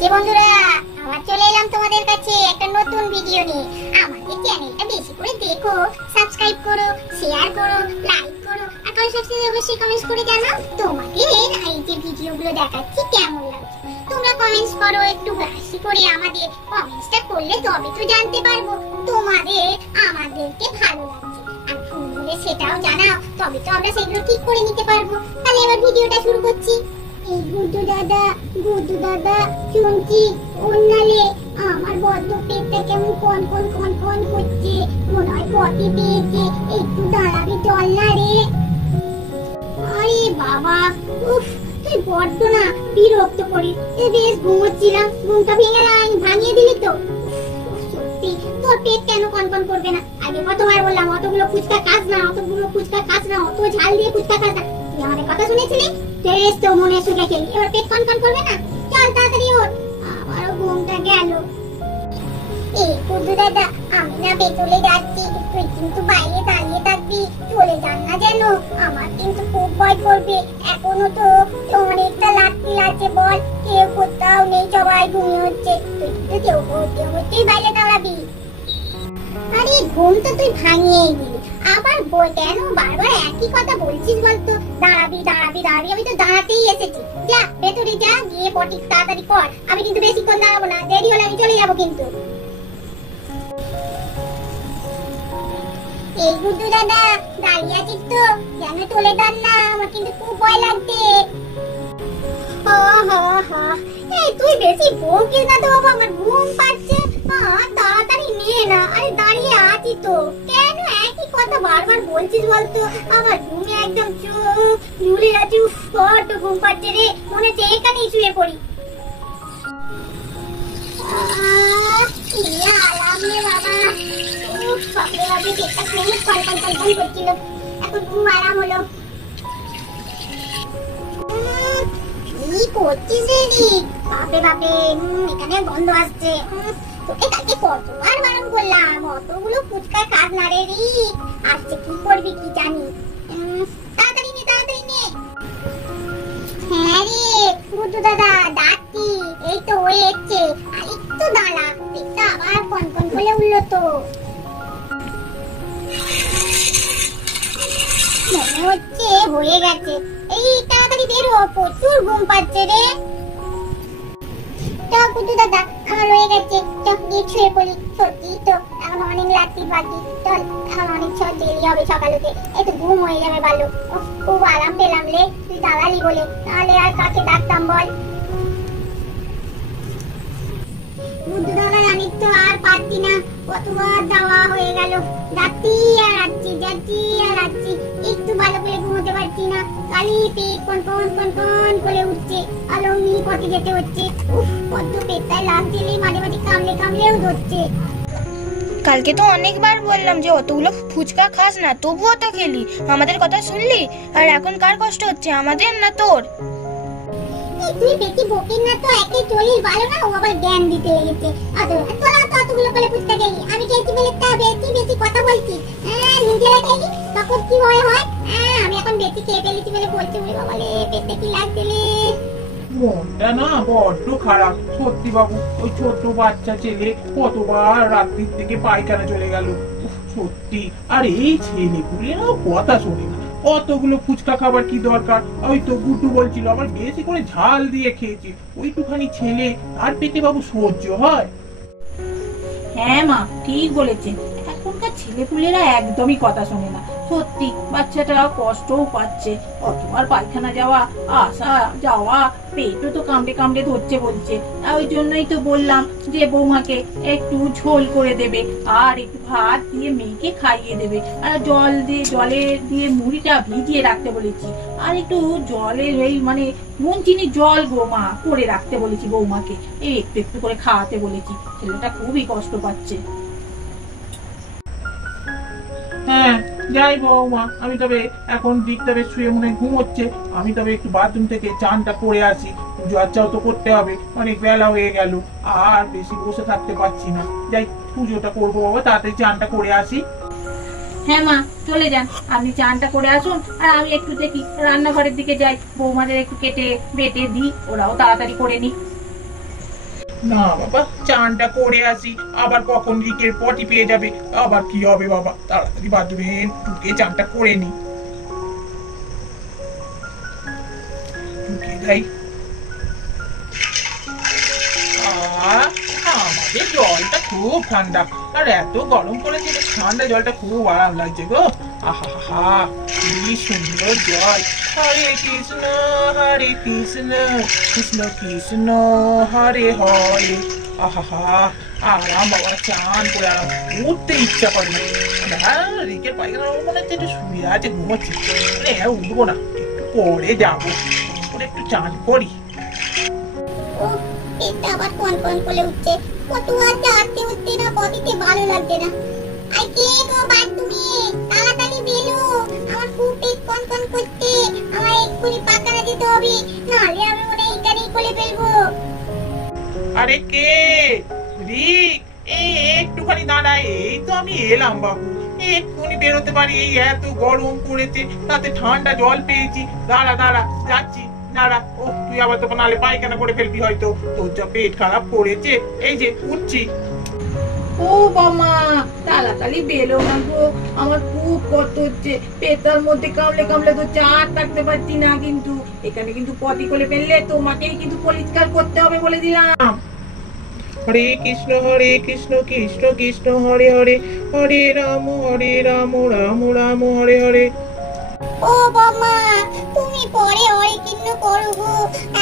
যে বন্ধুরা, আবার চলে এলাম তোমাদের কাছে একটা নতুন ভিডিও নিয়ে। আমাদের চ্যানেলটা বেশি করে দেখো, সাবস্ক্রাইব করো, শেয়ার করো, লাইক করো, আর সবচেয়ে অবশ্যই কমেন্টস করে জানাও তোমাদের এই যে ভিডিওগুলো দেখাচ্ছি কেমন লাগছে। তোমরা কমেন্টস করো একটু বেশি করে, আমাদের কমেন্টসটা করলে তবে তো জানতে পারবো তোমাদের আমাদেরকে ভালো লাগছে। আর ভুল হলে সেটাও জানাও, তবে তো আমরা সেগুলো ঠিক করে নিতে পারবো। তাহলে এবার ভিডিওটা শুরু করছি। এই গুড্ডু দাদা শুনছি অন্যালে আমার বদ্ধ পেটটা কেমন কন করছে, মনে হয় পটি পেয়েছে, একটু দাঁড়াবি চল না রে। আরে বাবা, উফ তুই বড্ড না বিরক্ত করিস। বেশ ঘুমোচ্ছিলাম, ঘুমটা ভাঙিয়ে দিলি তো। সত্যি তোর পেট কেন কন করবে না? আগে কতবার বললাম অতগুলো ফুচকা খাস না, অত ঝাল দিয়ে ফুচকা খাস না। তুই আমাদের কথা শুনেছিলি? টেস্ট তো মনে সুখে খেলি, এবার পেট কন করবে না? চল তাড়াতাড়ি ওঠ, আবারও ঘুমটা গেল। এই কুদ্দু দাদা, আমি না বেতলে যাচ্ছি, তুই কিন্তু বাইরে দাঁড়িয়ে থাকবি, চলে যান না যেন। আমার কিন্তু খুব ভয় করবে, এখনো তো অনেকটা লাঠি লাগছে। বল, কেউ কোথাও নেই, সবাই ঘুমিয়ে হচ্ছে, তুই কিন্তু কেউ হতেই বাইরে দাঁড়াবি। আরে ঘুম তো তুই ভাঙিয়েই দিলি, আবার কেন বারবার একই কথা বলছিস বলতো? দাঁড়াবি, আমি তো দাঁড়াতেই এসেছি। যা ভেতরে যা, গিয়ে পটি তাড়াতাড়ি কর। আমি কিন্তু বেশিক্ষণ দাঁড়াবো না, দেরি হলে আমি চলে যাবো কিন্তু। এই গুড্ডু দাদা, দাঁড়িয়ে আছিস তো? যেন চলে যান না, আমার কিন্তু খুব ভয় লাগছে। এই তুই বেশি বকিস না তো বাবা, আমার ঘুম পাচ্ছে। তাড়াতাড়ি নে না। আরে দাঁড়িয়ে আছি তো, কেন একই কথা বারবার বলছিস বলতো? আমার ঘুমে একদম চোখ ঝুলে আছে, বড্ড ঘুম পাচ্ছে রে, মনে হচ্ছে এখানেই শুয়ে পড়ি। আরাম রে বাবা, বাপরে পেটটা খুব কন করছিল, এখন খুব আরাম হলো। কি করছিস রে? বাপরে এখানে গন্ধ আসছে। তোকে কালকে কতবার বারণ করলাম, অতগুলো ফুচকা খাস না রে। আজকে কি করবি কি জানি। তাড়াতাড়ি নে। হ্যাঁ রে গুড্ডু দাদা, ডাকছি, এই তো হয়ে এসছে। আর একটু দাঁড়া, পেটটা আবার কন করে উঠলো তো। মনে হচ্ছে হয়ে গেছে। এই তাড়াতাড়ি বেরো, প্রচুর ঘুম পাচ্ছে রে। চল গুড্ডু দাদা, আমার হয়ে গেছে, চল গিয়ে শুয়ে পড়ি। সত্যি তো এখন অনেক রাত্রি বাকি, চল এখন অনেক দেরি হবে সকাল হতে, একটু ঘুম হয়ে যাবে ভালো। খুব আরাম পেলাম রে, তুই দাঁড়ালি বলে, নাহলে আর কাকে ডাকতাম বল? গুড্ডু দাদা, আমি তো আর পারছি না, কতবার যাওয়া হয়ে গেল, যাচ্ছি আর আসছি, একটু ভালো করে ঘুমোতে পারছি না। খালি পেট কন করে উঠছে, আলমনি পথে যেতে হচ্ছে। উফ, কত পেটটায় লাগছে, মাঝে কামড়েও ধরছে। কালকে তো অনেকবার বললাম যে অতগুলো ফুচকা খাস না, তবুও তো খেলি, আমাদের কথা শুনলি? আর এখন কার কষ্ট হচ্ছে, আমাদের না তোর? তুই বেশি বকিস না তো, একে চলিস ভালো না, ও আবার জ্ঞান দিতে লেগেছে। তোরা তো অতগুলো করে ফুচকা খেলি, আমি খেয়েছি বলে তা বেশি কথা বলছিস? নিজেরা খেলি তখন কি হয়? আমি এখন বেশি খেয়ে ফেলেছি বলে বলছি। ওরে বাবা রে, পেটে কি লাগছে রে। মনটা না বড্ড খারাপ সত্যি বাবু। ওই ছোট বাচ্চা ছেলে কতবার রাত্রির থেকে পায়খানা চলে গেল, সত্যি। আর এই ছেলেগুলো না কথা শোনে না, অতগুলো ফুচকা খাবার কি দরকার? ওই তো গুড্ডু বলছিল আবার বেশি করে ঝাল দিয়ে খেয়েছে, ওইটুখানি ছেলে, তার পেটে বাবু সহ্য হয়? হ্যাঁ মা, ঠিক বলেছে, এখনকার ছেলেপুলেরা একদমই কথা শোনে না। সত্যি বাচ্চাটা কষ্টও পাচ্ছে, কতবার পায়খানা আসা যাওয়া, পেটও তো কামড়ে ধরছে বলছে। ওই জন্যই তো বললাম যে বৌমাকে একটু ঝোল করে দেবে, আর একটু ভাত দিয়ে মেয়েকে খাইয়ে দেবে, আর জলে দিয়ে মুড়িটা ভিজিয়ে রাখতে বলেছি, আর একটু জলের এই নুন চিনি জল বৌমা করে রাখতে বলেছি বৌমাকে, এই একটু করে খাওয়াতে বলেছি। ছেলেটা খুবই কষ্ট পাচ্ছে। হ্যাঁ যাই বৌমা, আমি তবে এখন দিকটাবে শুয়ে মনে ঘুমোচ্ছে, আমি তবে একটু বাথরুম থেকে চানটা করে আসি, পুজো আচ্চাও তো করতে হবে, অনেক বেলা হয়ে গেল, আর বেশি বসে থাকতে পারছি না। যাই পুজোটা করবো বাবা, তাড়াতাড়ি চানটা করে আসি। হ্যাঁ মা, চলে যান, আপনি চানটা করে আসুন, আর আমি একটু দেখি রান্নাঘরের দিকে যাই, বৌমাদের একটু কেটে বেটে দিই, ওরাও তাড়াতাড়ি করে নি। না বাবা, চানটা করে আসি, আবার কখন রিকের পটি পেয়ে যাবে, আবার কি হবে বাবা। তাড়াতাড়ি বাথরুমে ঢুকে চানটা করে নি। ঢুকে যাই। আমাদের জলটা খুব ঠান্ডা, আর এত গরম করেছে যে ঠান্ডা জলটা খুব আরাম লাগছে গো। আহা, কি সুন্দর জল। হরে কৃষ্ণ কৃষ্ণ কৃষ্ণ হরে হরে। আহা, আরাম বাবা, চান করে আরাম, উঠতে ইচ্ছা করে না। হ্যাঁ, রিকের পায়খানা মনে হচ্ছে একটু শুয়ে আছে, ঘুমোচ্ছে। হ্যাঁ, উঠবো না, একটু পরে যাবো, করে একটু চান করি। ও পেটটা আবার কনকন করে উঠছে। কত আর হাঁটতে উঠতে না পদিতে ভালো লাগছে না। আই কে গো বাথরুমে, তাড়াতাড়ি বেরো, আমার খুব পেট কনকন করছে। আমার এক্ষুনি পায়খানা যেতে হবে, নাহলে আমি মনে হয় এখানেই করে ফেলবো। আরে কে? রিক, এই একটুখানি দাঁড়ায়, এই তো আমি এলাম বাবু। এক্ষুনি বেরোতে পারি, এই এত গরম পড়েছে, তাতে ঠান্ডা জল পেয়েছি। দাঁড়া যাচ্ছি, দাঁড়া। ও তুই আবার তো নালে পায়খানা করে ফেলবি হয়তো, তোর যা পেট খারাপ করেছে। এই যে উঠছি। ও বাবা, তাড়াতাড়ি বেরো না গো, আমার খুব কষ্ট হচ্ছে। পেটার মধ্যে কামলে তো চার থাকতে পারছি না। কিন্তু এখানে কিন্তু পটি করে ফেললে তোমাকেই কিন্তু পরিষ্কার করতে হবে বলে দিলাম। হরে কৃষ্ণ কৃষ্ণ কৃষ্ণ হরে হরে, হরে রাম রাম রাম হরে হরে। ও বাবা, তুমি পরে অরিকিন্ন করো গো,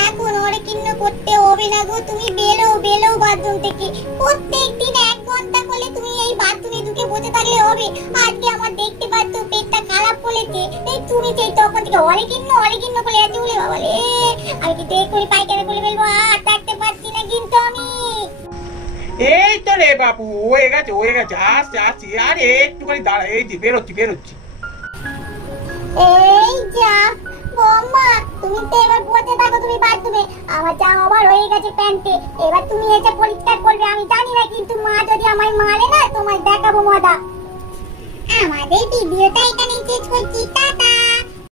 এখন অরিকিন্ন করতে হবে না গো। তুমি বেরো বাথরুম থেকে। প্রত্যেকদিন 1 ঘন্টা করে তুমি এই বাথরুমে ঢুকে বসে থাকলে হবে? আজকে আমার দেখতে পাচ্ছ পেটটা খারাপ করেছে, এই তুমি সেই তখন থেকে অরিকিন্ন করে আছো বলে বাবা রে। আমি কিন্তু এক্ষুনি পায়খানা করে ফেলবো, আর থাকতে পারছি না কিন্তু আমি। এই তো রে বাবু, হয়ে গেছে, আসছি। আরে একটুখানি দাঁড়া, এই যে বেরোচ্ছি। এই যা বম্মা, তুমি তো এবার বসে থাকো তুমি বাথরুমে। আমার জামা আবার হয়ে গেছে প্যান্টে, এবার তুমি এসে পরিষ্কার করবে। আমি জানি না, কিন্তু মা যদি আমায় মারে না, তোমায় দেখাবো মজা। আমাদের ভিডিওটা এখানেই শেষ করছি, টাটা।